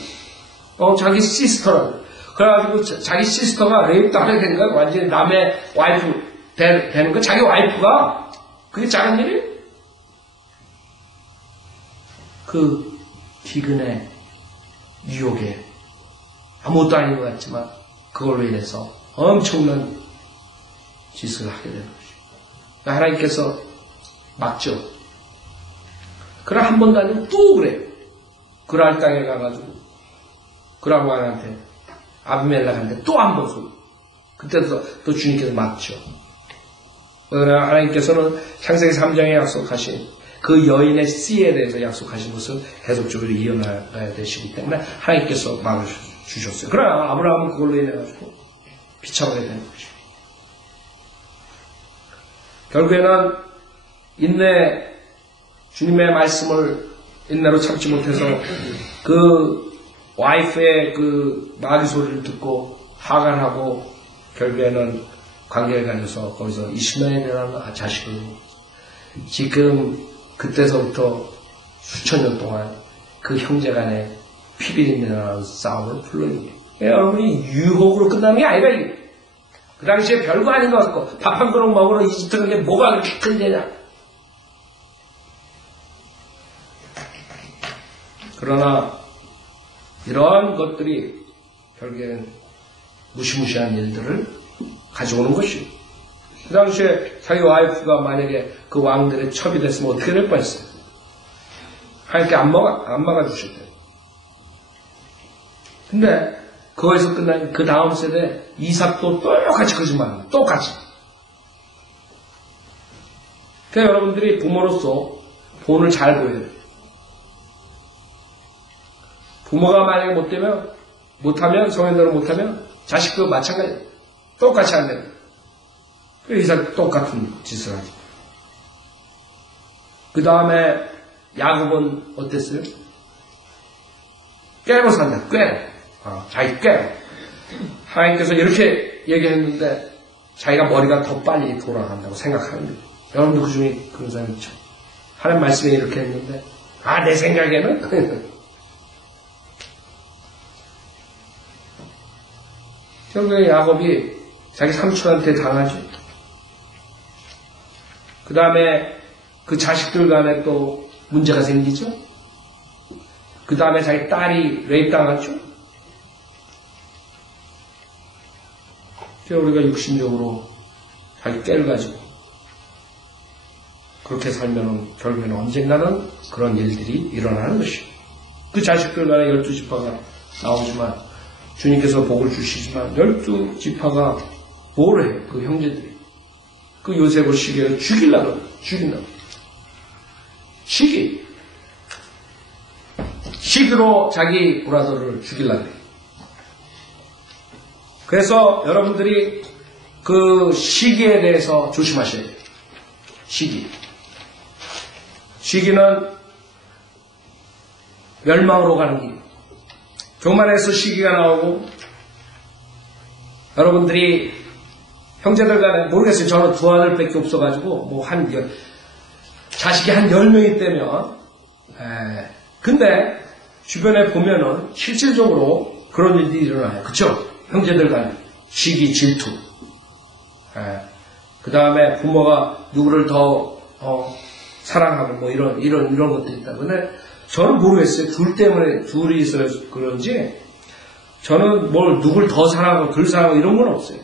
자기 시스터라고. 그래가지고 자기 시스터가 레이프 당하게 된 거야. 완전히 남의 와이프 되는 거. 자기 와이프가 그게 작은 일이에요? 그 기근의 유혹에 아무것도 아닌 것 같지만 그걸로 인해서 엄청난 짓을 하게 되는 것이죠. 하나님께서 막죠. 그러나 한 번도 아니고 또 그래요. 그랄 땅에 가가지고 그라고한테 아비멜렉한테 또 한 번 소리. 그때도 또 주님께서 막죠. 그러나 하나님께서는 창세기 3장에 약속하신 그 여인의 씨에 대해서 약속하신 것을 계속적으로 이어나가야 되시기 때문에 하나님께서 막아주셨어요. 그러나 아브라함은 그걸로 인해가지고 비참하게 되는 거죠. 결국에는 주님의 말씀을 인내로 참지 못해서 그 와이프의 그 마귀 소리를 듣고 하간하고 결국에는 관계를 가져서 거기서 이스마엘이라는 자식을 지금 그때서부터 수천 년 동안 그 형제 간의 피비린내라는 싸움을 불러입니다. 여러분이 유혹으로 끝나는 게 아니라 이게. 그 당시에 별거 아닌 것 같고 밥 한 그릇 먹으러 이집트 간 게 뭐가 그렇게 큰 죄냐. 그러나 이러한 것들이 결국엔 무시무시한 일들을 가져오는 것이요. 그 당시에 자기 와이프가 만약에 그 왕들의 첩이 됐으면 어떻게 될 뻔했어요? 하나님께 안 막아주셨대요. 근데 그거에서 끝난 그 다음 세대 이삭도 똑같이 거짓말합니다. 똑같이. 그러니까 여러분들이 부모로서 본을 잘 보여야 돼요. 부모가 만약에 못하면 성인대로 못하면 자식도 마찬가지예요. 똑같이 안 돼요. 그 이삭 똑같은 짓을 하죠. 그 다음에 야곱은 어땠어요? 꾀로 산다. 꾀. 자기 꾀. 하나님께서 이렇게 얘기했는데 자기가 머리가 더 빨리 돌아간다고 생각하는 거예요. 여러분도 그 중에 그런 사람 있죠. 하나님 말씀에 이렇게 했는데 내 생각에는 결국에 야곱이 자기 삼촌한테 당하죠. 그 다음에 그 자식들 간에 또 문제가 생기죠. 그 다음에 자기 딸이 레입당하죠. 그래서 우리가 육신적으로 자기 깨를 가지고 그렇게 살면은 결국에는 언젠가는 그런 일들이 일어나는 것이에요. 그 자식들 간에 12지파가 나오지만 주님께서 복을 주시지만 12지파가 뭘 해요? 그 형제들이. 그 요셉을 시기로 죽인다고. 시기로 자기 브라더를 죽이려고 해요. 그래서 여러분들이 그 시기에 대해서 조심하셔야 돼요. 시기는 멸망으로 가는 길. 교만에서 시기가 나오고 여러분들이 형제들 간에 모르겠어요. 저는 두 아들밖에 없어가지고 자식이 한 10명이 있다면 근데 주변에 보면은 실질적으로 그런 일들이 일어나요. 그쵸? 형제들 간에 시기, 질투. 그 다음에 부모가 누구를 더 사랑하고 이런 것들이 있다. 근데 저는 모르겠어요. 둘이 있어서 그런지 저는 누굴 더 사랑하고 덜 사랑하고 이런 건 없어요.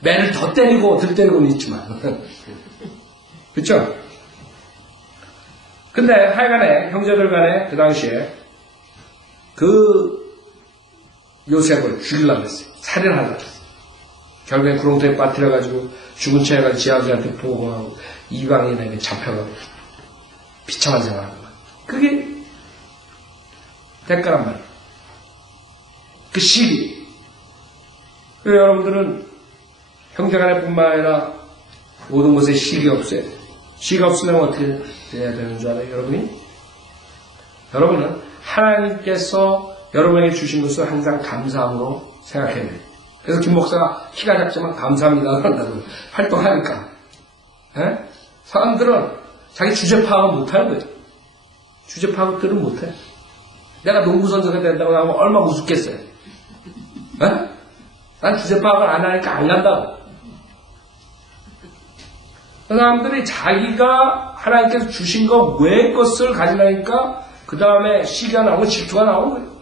매를 더 때리고 덜 때리고는 있지만 그쵸? 근데 하여간에 형제들 간에 그 당시에 그 요셉을 죽이려고 했어요. 살인하려고 했어요. 결국에 구렁텅이에 빠뜨려가지고 죽은 채 해가지고 지아들한테 보고하고 이방인에게 잡혀가고 비참한 생활을 하는 거예요. 그게 대가란 말이에요. 그 시기. 그래서 여러분들은 형제간에 뿐만 아니라 모든 것에 시기 없어요. 시기 없으면 어떻게 돼야 되는 줄 알아요, 여러분이? 여러분은 하나님께서 여러분에게 주신 것을 항상 감사함으로 생각해야 돼요. 그래서 김 목사가 키가 작지만 감사합니다 그런다고 활동하니까. 사람들은 자기 주제 파악을 못하는 거예요. 주제 파악들은 못해. 내가 농구 선수가 된다고 하면 얼마나 우습겠어요. 난 주제 파악을 안 하니까 안 간다고. 그 사람들이 자기가 하나님께서 주신 것 외의 것을 가지려니까 그 다음에 시기가 나오고 질투가 나오는 거예요.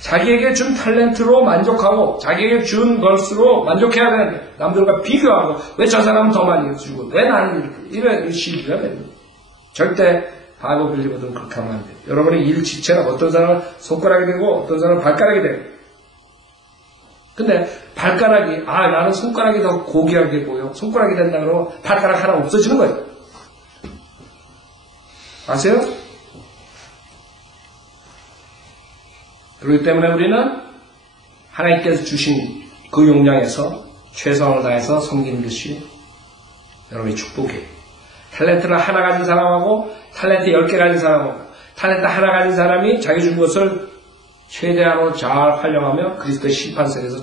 자기에게 준 탤런트로 만족하고 자기에게 준 것으로 만족해야 되는데 남들과 비교하고 왜 저 사람은 더 많이 주고 왜 나는 이런 시기가 되는 거예요. 절대 바이블 빌리거든 그렇게 하면 안 돼요. 여러분의 일 지체는 어떤 사람은 손가락이 되고 어떤 사람은 발가락이 되고 근데 발가락이, 나는 손가락이 더 고귀하게 보여. 손가락이 된다 그러면 발가락 하나 없어지는 거예요. 아세요? 그렇기 때문에 우리는 하나님께서 주신 그 용량에서 최선을 다해서 섬기는 것이 여러분의 축복이에요. 탤런트를 하나 가진 사람하고 탤런트 10개 가진 사람하고 탤런트 하나 가진 사람이 자기 준 것을 최대한으로 잘 활용하며 그리스도의 심판석에서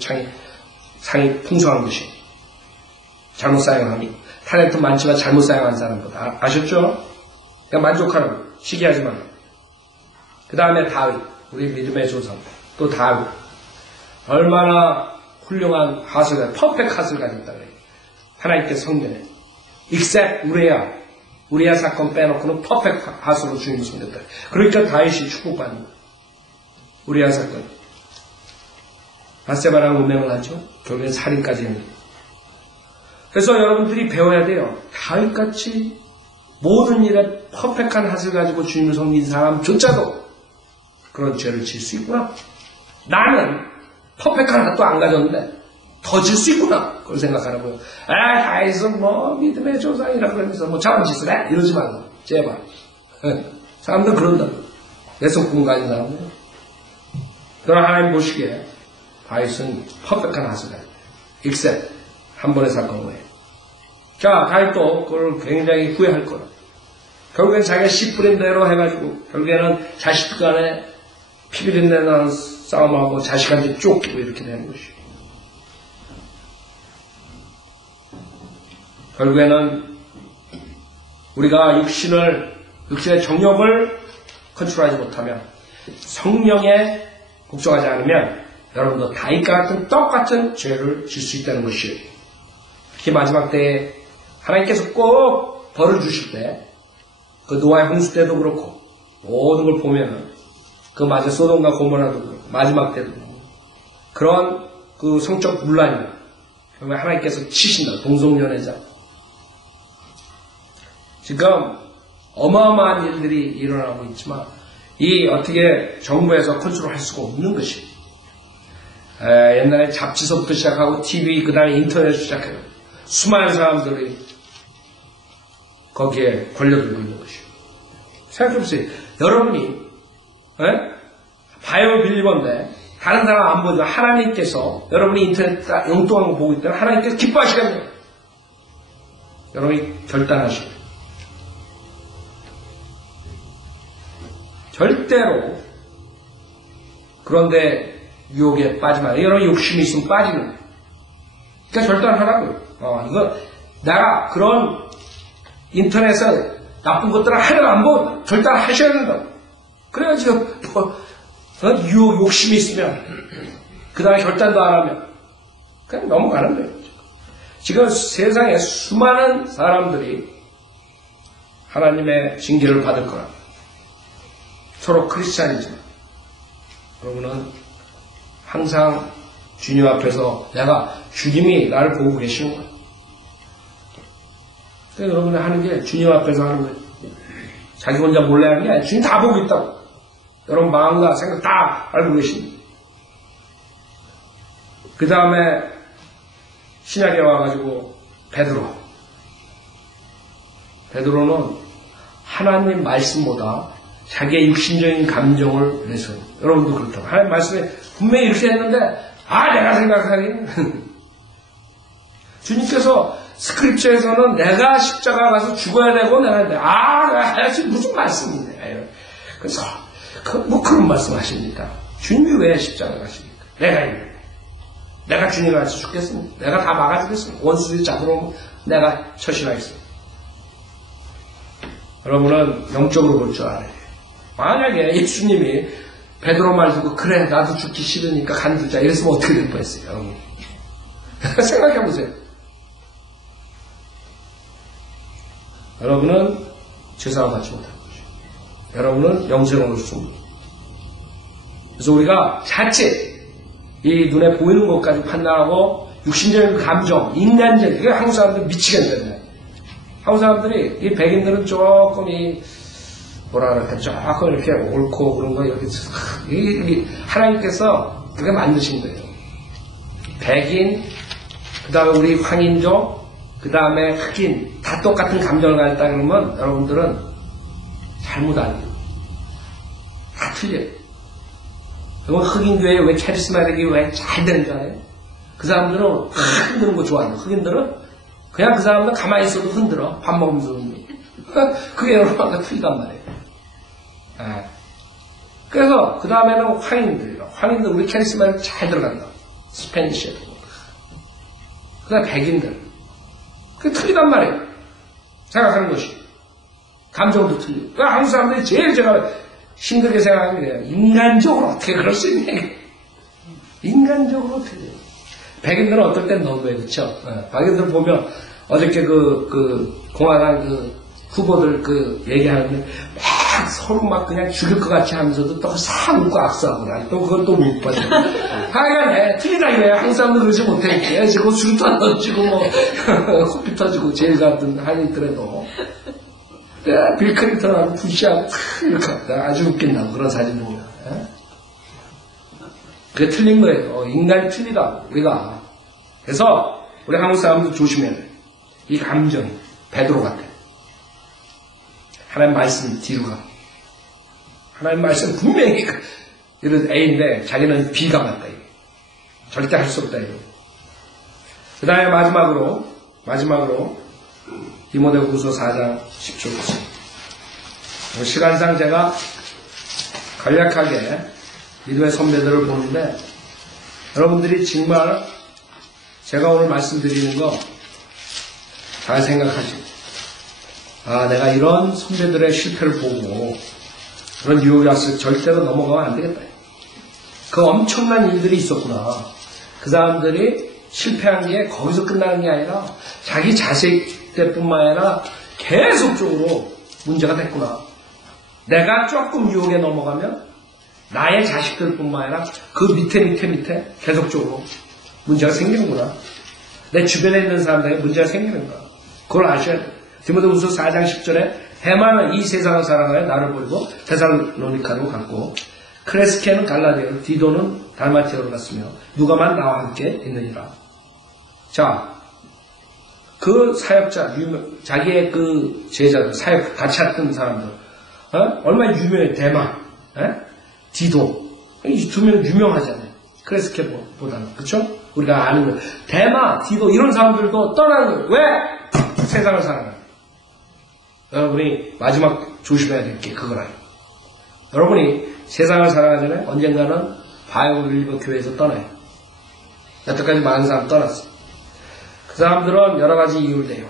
상이 풍성한 것이 잘못 사용하니 탤런트 많지만 잘못 사용한 사람보다 아셨죠? 그냥 만족하라고 시기하지 말라고. 그 다음에 다윗 우리 믿음의 조상 또 다윗 얼마나 훌륭한 하슬 퍼펙트 하슬 가졌다 그래요. 하나님께 성전에 except 우리야 사건 빼놓고는 퍼펙트 하슬로 주님을 섬겼다. 그러니까 다윗이 축복받는 거예요. 우리야 사건 바세바랑 운명을 하죠. 결국엔 살인까지 합니다. 그래서 여러분들이 배워야 돼요. 다윗같이 모든 일에 퍼펙트한 하슬 가지고 주님을 섬긴 사람조차도 그런 죄를 질 수 있구나. 나는 퍼펙트한 것도 안 가졌는데 더 질 수 있구나. 그걸 생각하라고요. 다윗은 믿음의 조상이라 그러면서 저런 짓을 해? 이러지 말고 제발. 사람들 그런다고. 내성품 가진 사람들. 그러나 하나님 보시기에 다윗은 퍼펙트한 하슬가 except 한 번의 사건 후에. 자, 다윗도 그걸 굉장히 후회할 거라. 결국엔 자기가 씨 뿌린 대로 해가지고 결국에는 자식 간에 피비린내 나는 싸움하고 자식한테 쫓기고 이렇게 되는 것이요. 결국에는 우리가 육신의 정욕을 컨트롤하지 못하면 성령에 복종하지 않으면 여러분도 다윗과 같은 똑같은 죄를 질 수 있다는 것이에요. 특히 마지막 때에 하나님께서 꼭 벌을 주실 때 그 노아의 홍수 때도 그렇고 모든 걸 보면 그 마저 소돔과 고모라도 그렇고 마지막 때도 그렇고 그런 그 성적 분란이 결국에 하나님께서 치신다. 동성연애자. 지금 어마어마한 일들이 일어나고 있지만 이 어떻게 정부에서 컨트롤할 수가 없는 것이 옛날에 잡지서부터 시작하고 TV 그 다음에 인터넷 시작해요. 수많은 사람들이 거기에 걸려들고 있는 것이에요. 생각해보세요. 여러분이 바이오 빌리버인데 다른 사람 안 보지만 하나님께서 여러분이 인터넷 엉뚱한 거 보고 있다면 하나님께서 기뻐하시겠네요. 여러분이 결단하시고 절대로 그런데 유혹에 빠지면 안 돼요. 여러분 욕심이 있으면 빠지는 거예요. 그러니까 결단하라고요. 이거 내가 그런 인터넷에 나쁜 것들을 하나도 안 보고 결단하셔야 된다고. 그래야지 유혹 욕심이 있으면 그 다음에 결단도 안 하면 그냥 넘어가는 거예요. 지금 세상에 수많은 사람들이 하나님의 징계를 받을 거라. 서로 크리스찬이지만 여러분은 항상 주님 앞에서 주님이 나를 보고 계시는 거예요. 그러니까 여러분이 하는 게 주님 앞에서 하는 거예요. 자기 혼자 몰래 하는 게 아니라 주님 다 보고 있다고. 여러분 마음과 생각 다 알고 계십니다. 그 다음에 신약에 와가지고 베드로는 하나님 말씀보다 자기의 육신적인 감정을 내세워요. 여러분도 그렇다고. 하나님 말씀에 분명히 이렇게 했는데 내가 생각하기에는 주님께서 스크립처에서는 내가 십자가 가서 죽어야 되고 내가 지금 무슨 말씀이냐. 그래서 그런 말씀 하십니까? 주님이 왜 십자가 가십니까? 내가 주님과 같이 죽겠습니다. 내가 다 막아주겠습니다. 원수들이 잡으러 오면 내가 처신하겠습니다. 여러분은 영적으로 볼 줄 알아요. 만약에 예수님이 베드로 말 듣고 그래 나도 죽기 싫으니까 간두자 이랬으면 어떻게 될 뻔했어요. 여러분. 생각해보세요. 여러분은 죄사함 받지 못할 것이죠. 여러분은 영생을 얻을 수 없는 거예요. 그래서 우리가 자칫 이 눈에 보이는 것까지 판단하고 육신적인 감정, 인간적 이게 한국 사람들 미치겠는데 한국 사람들이 이 백인들은 조금 조금 이렇게 옳고 그런 거 이렇게 하나님께서 그게 만드신 거예요. 백인, 그 다음에 우리 황인족, 그 다음에 흑인, 다 똑같은 감정을 가졌다 그러면 여러분들은 잘못 알고 다 틀려요. 그러면 흑인교회 왜 카리스마틱이 왜 잘 되는 줄 알아요? 그 사람들은 흔드는 거 좋아해요. 흑인들은 그냥 그 사람들 가만히 있어도 흔들어. 밥 먹으면서. 그게 여러분과 틀리단 말이에요. 네. 그래서 그 다음에는 황인들이요. 황인들 우리 카리스마틱 잘 들어간다. 스페니쉬. 그 다음에 백인들. 그게 틀리단 말이에요. 생각하는 것이. 감정도 틀리고. 그 한국 사람들이 제일 제가 힘들게 생각하는 게 인간적으로 어떻게 그럴 수 있냐. 인간적으로 어떻게 돼요. 백인들은 어떨 땐 너무해, 그쵸? 백인들 보면 어저께 공화당 후보들 얘기하는데 막 서로 막 그냥 죽일 것 같이 하면서도 또 싹 웃고 악수하고 나 또 그걸 또 못 봐요. 하여간 틀리다 이거예요. 한국 사람들 그러지 못해. 지금 수류탄 던지고 코피 터지고 제일 같은 한이 있더라도 빌 클린턴하고 부시하고 이렇게 아주 웃긴다고 그런 사진 보면. 그게 틀린 거예요. 인간이 틀리다 우리가. 그래서 우리 한국 사람들 조심해야 돼. 이 감정이 베드로 같아. 하나님 말씀 뒤로 가. 하나님 말씀 분명히 이런 A인데 자기는 B가 맞다. 이게. 절대 할 수 없다. 이거. 그 다음에 마지막으로 디모데후서 4장 10절. 시간상 제가 간략하게 믿음의 선배들을 보는데 여러분들이 정말 제가 오늘 말씀드리는 거 잘 생각하시고 내가 이런 선배들의 실패를 보고 그런 유혹이 왔을 때 절대로 넘어가면 안 되겠다. 그 엄청난 일들이 있었구나. 그 사람들이 실패한 게 거기서 끝나는 게 아니라 자기 자식 때뿐만 아니라 계속적으로 문제가 됐구나. 내가 조금 유혹에 넘어가면 나의 자식들뿐만 아니라 그 밑에 계속적으로 문제가 생기는구나. 내 주변에 있는 사람들에게 문제가 생기는 거야. 그걸 아셔야 돼. 디모데후서 4장 10절에 헤마는 이 세상을 사랑하여 나를 버리고 데살로니카로 갔고 크레스케는 갈라디아로 디도는 달마티아로 갔으며 누가만 나와 함께 있느니라. 자, 그 사역자, 자기의 그 제자들, 사역 같이 했던 사람들 얼마나 유명해. 대마, 디도 이 두 명은 유명하잖아요. 크레스케보다는. 그쵸? 우리가 아는 거예요. 대마, 디도 이런 사람들도 떠나는 거예요. 왜? 세상을 사랑해요. 여러분이 마지막 조심해야 될 게 그거라요. 여러분이 세상을 사랑하잖아요. 언젠가는 바이올 릴버 교회에서 떠나요. 여태까지 많은 사람 떠났어요. 그 사람들은 여러 가지 이유를 대요.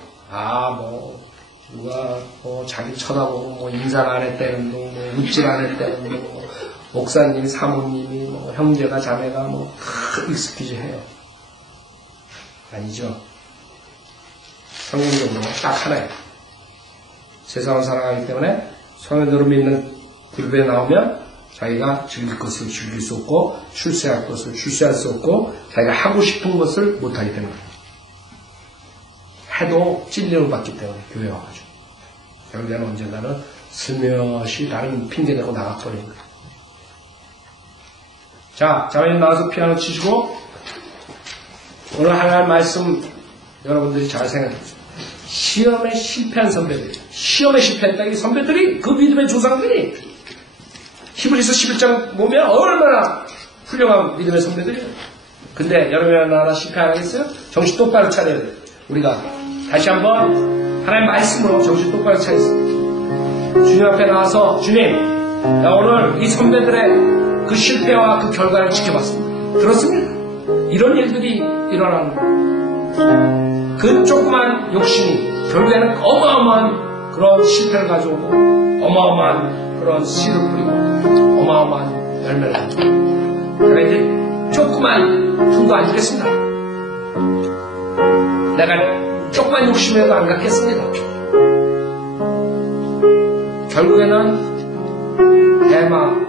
누가 자기 쳐다보고 인사를 안 했다는 둥, 웃질 안 했다는 둥, 목사님이 사모님이 형제가 자매가 익스큐즈 해요. 아니죠. 성경적으로 딱 하나예요. 세상을 사랑하기 때문에 성경대로 믿는 그룹에 나오면 자기가 즐길 것을 즐길 수 없고 출세할 것을 출세할 수 없고 자기가 하고 싶은 것을 못하기 때문에 해도 찔림을 받기 때문에 교회에 와가지고 결국에는 언젠가는 슬며시 다른 핑계대고 나가버리는 거예요. 자, 자매님 나와서 피아노 치시고 오늘 하나님 말씀 여러분들이 잘 생각해보세요. 시험에 실패한 선배들, 시험에 실패했다. 이 선배들이 그 믿음의 조상들이 히브리서 11장 보면 얼마나 훌륭한 믿음의 선배들이에요. 근데 여러분 하나 실패 안 하겠어요? 정신 똑바로 차려야 돼요. 우리가 다시 한번 하나님 말씀으로 정신 똑바로 차리세요. 주님 앞에 나와서 주님, 나 오늘 이 선배들의 그 실패와 그 결과를 지켜봤습니다. 들었습니까? 이런 일들이 일어나는 거예요. 그 조그만 욕심이 결국에는 어마어마한 그런 실패를 가져오고 어마어마한 그런 씨를 뿌리고 어마어마한 열매를 가져오고 제가 이제 조그만 품도 안 주겠습니다. 내가 조그만 욕심에도 안 갖겠습니다. 결국에는 대마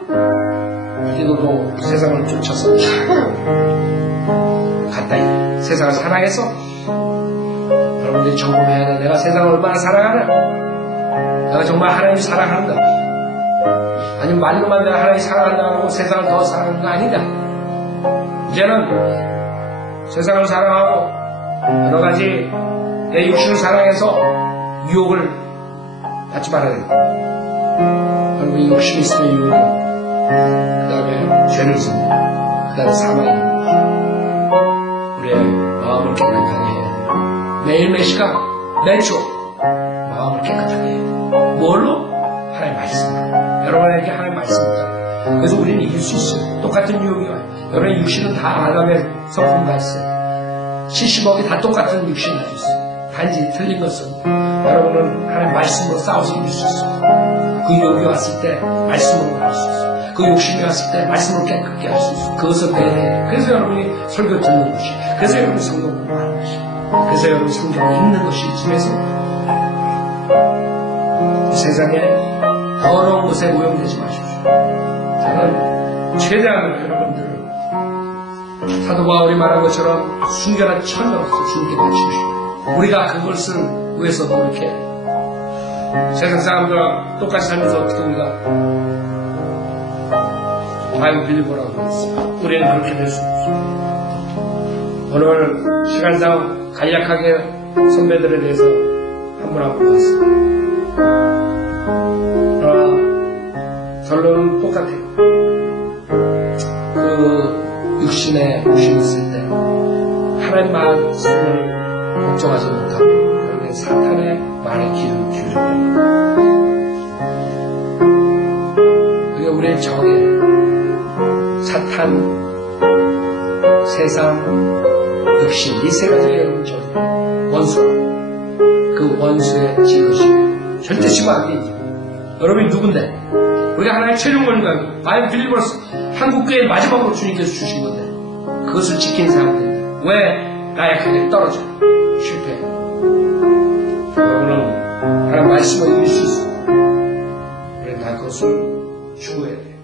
디도도 세상을 쫓아서 갔다. 세상을 사랑해서 여러분들이 점검해야 돼. 내가 세상을 얼마나 사랑하냐? 내가 정말 하나님 사랑하는가? 아니면 말로만 내가 하나님 사랑한다고 하고 세상을 더 사랑하는 거 아니냐? 이제는 세상을 사랑하고 여러 가지 내 육신을 사랑해서 유혹을 받지 말아야 됩니다. 여러분, 욕심이 있으면 유혹은 그 다음에 죄를 짓습니다. 그 다음에 사망이 있는 거죠. 우리의 마음을 깨끗하게 해야 돼요. 매일 매 시간 매초 마음을 깨끗하게 해야 돼요. 뭘로? 하나님의 말씀으로. 여러분에게 하나님의 말씀입니다. 그래서 우리는 이길 수 있어요. 똑같은 유혹이 와요. 여러분의 육신은 다 아담의 성품과 있어요. 70억이 다 똑같은 육신을 가지고 있어요. 단지 틀린 것은 여러분은 하나님의 말씀으로 싸워서 이길 수 있어요. 그 유혹이 왔을 때 말씀으로 할 수 있어요. 그 욕심이 왔을 때 말씀으로 깨끗게 할 수 있어요. 그것을 배려해요. 그래서 여러분이 설교 듣는 것이, 그래서 여러분이 성경 공부하는 것이, 그래서 여러분이 성경을 읽는 것이 이쯤에서 이 세상에 더러운 것에 오염되지 마십시오. 저는 최대한 여러분들 사도 바울이 말한 것처럼 순결한 천녀로서 주님께 바치십시오. 우리가 그것을 위해서 노력해. 세상 사람들과 똑같이 살면서 어떻게 우리가 바이블 빌리보라고 그랬습니다. 우리는 그렇게 될 수 없습니다. 오늘 시간상 간략하게 선배들에 대해서 한 분 한 분 봤습니다. 그러나 결론은 똑같아요. 그 육신에 욕심이 있을 때 하나님 말씀을 걱정하지 못하고 그런데 사탄의 말에 귀를 기울입니다. 그게 우리의 적이에요. 사탄, 세상, 육신 이 세 가지가 여러분 적이에요. 원수. 그 원수의 지으시고 절대 지면 안 되지. 여러분이 누군데? 우리가 하나의 최종권인가? 바이블 빌리버스 한국교회 마지막으로 주님께서 주신 건데 그것을 지킨 사람들인데 왜 나약하게 떨어져? 실패해. 여러분은 하나님 말씀을 이길 수 있어. 우리는 다 그것을 추구해야 돼.